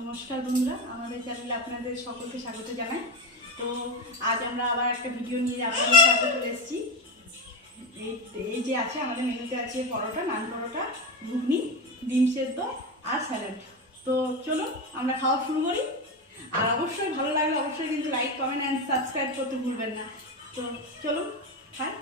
নমস্কার বন্ধুরা, আমাদের চ্যানেলে আপনাদের সকলকে স্বাগত জানাই। তো আজ আমরা আবার একটা ভিডিও নিয়ে আপনাদের সাথে চলে এসেছি। এই যে আছে আমাদের মেনুতে আছে পরোটা, নান পরোটা, ঘুগনি, ডিম সেদ্ধ আর স্যালাড। তো চলুন আমরা খাওয়া শুরু করি। আর অবশ্যই ভালো লাগলে অবশ্যই কিন্তু লাইক, কমেন্ট অ্যান্ড সাবস্ক্রাইব করতে ভুলবেন না। তো চলুন খাই।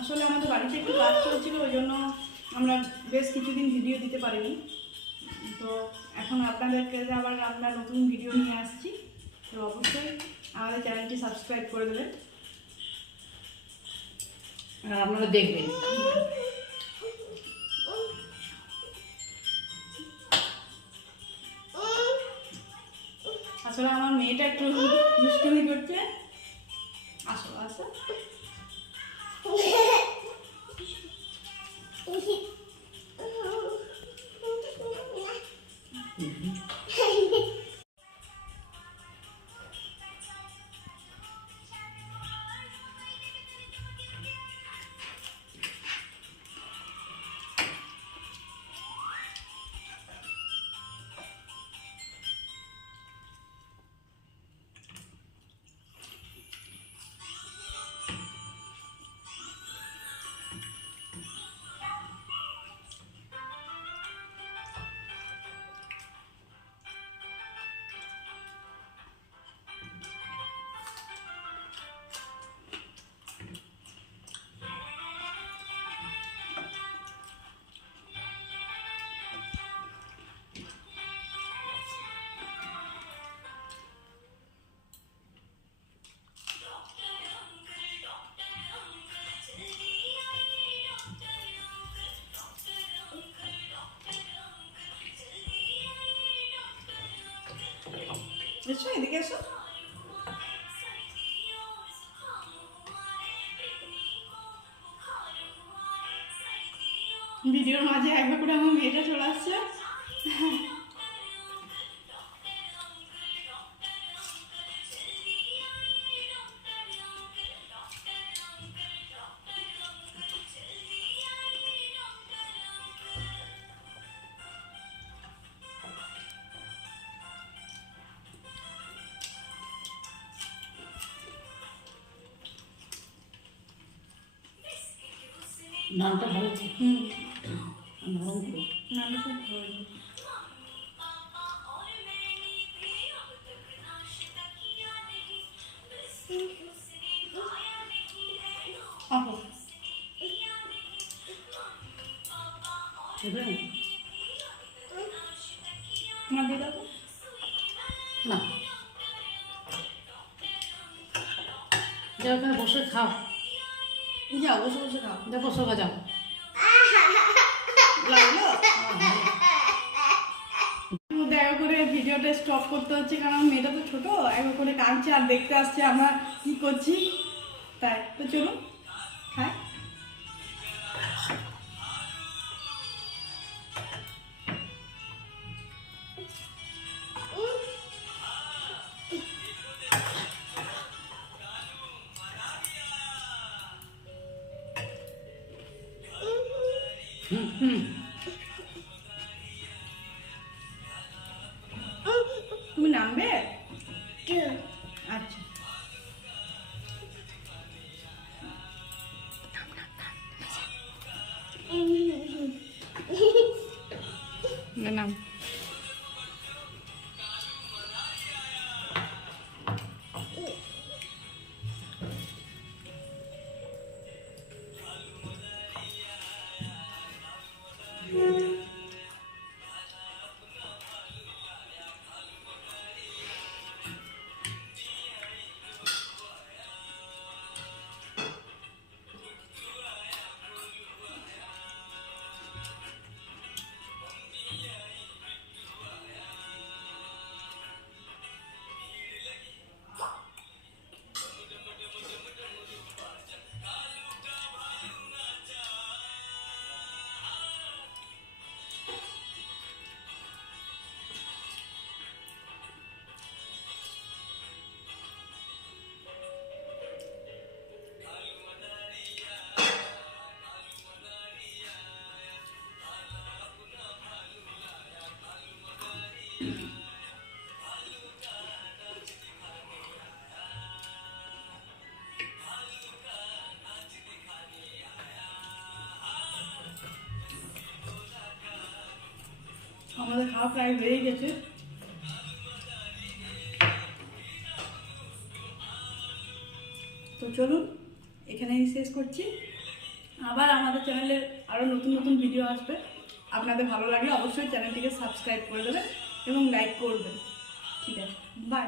আসলে আমাদের বাড়িতে একটু কাজ চলছিল, ওই জন্য আমরা বেশ কিছুদিন ভিডিও দিতে পারিনি। তো এখন আপনাদেরকে আবার আমরা নতুন ভিডিও নিয়ে আসছি। তো অবশ্যই আমাদের চ্যানেলটি সাবস্ক্রাইব করে দেবেন আর আপনারা দেখবেন। আসলে আমার মেয়েটা একটু দুষ্টুমি করছে। আসো আসো। এসো এদিকে এসো। ভিডিওর মাঝে একবার করে আমার মেয়েটা চলে আসছে। নামটা ভালো নরম করে। নামটা খুব ভালো। আহো না দিয়ে দাও না, যাও ওখানে বসে খাও। যাও বসে বসে খাও। দেখো সোফা যাও। লাগলো? দেখা করে ভিডিওটা স্টপ করতে হচ্ছে, কারণ মেয়েটা তো ছোট, একবার করে কাঁদছে আর দেখতে আসছে আমরা কি করছি। তাই তো চলুন খাই। তুমি নামবে? আচ্ছা নাম। আমাদের খাওয়া প্রায় হয়ে গেছে। তো চলুন এখানেই শেষ করছি। আবার আমাদের চ্যানেলে আরও নতুন নতুন ভিডিও আসবে। আপনাদের ভালো লাগলে অবশ্যই চ্যানেলটিকে সাবস্ক্রাইব করে দেবেন এবং লাইক করবেন। ঠিক আছে, বাই।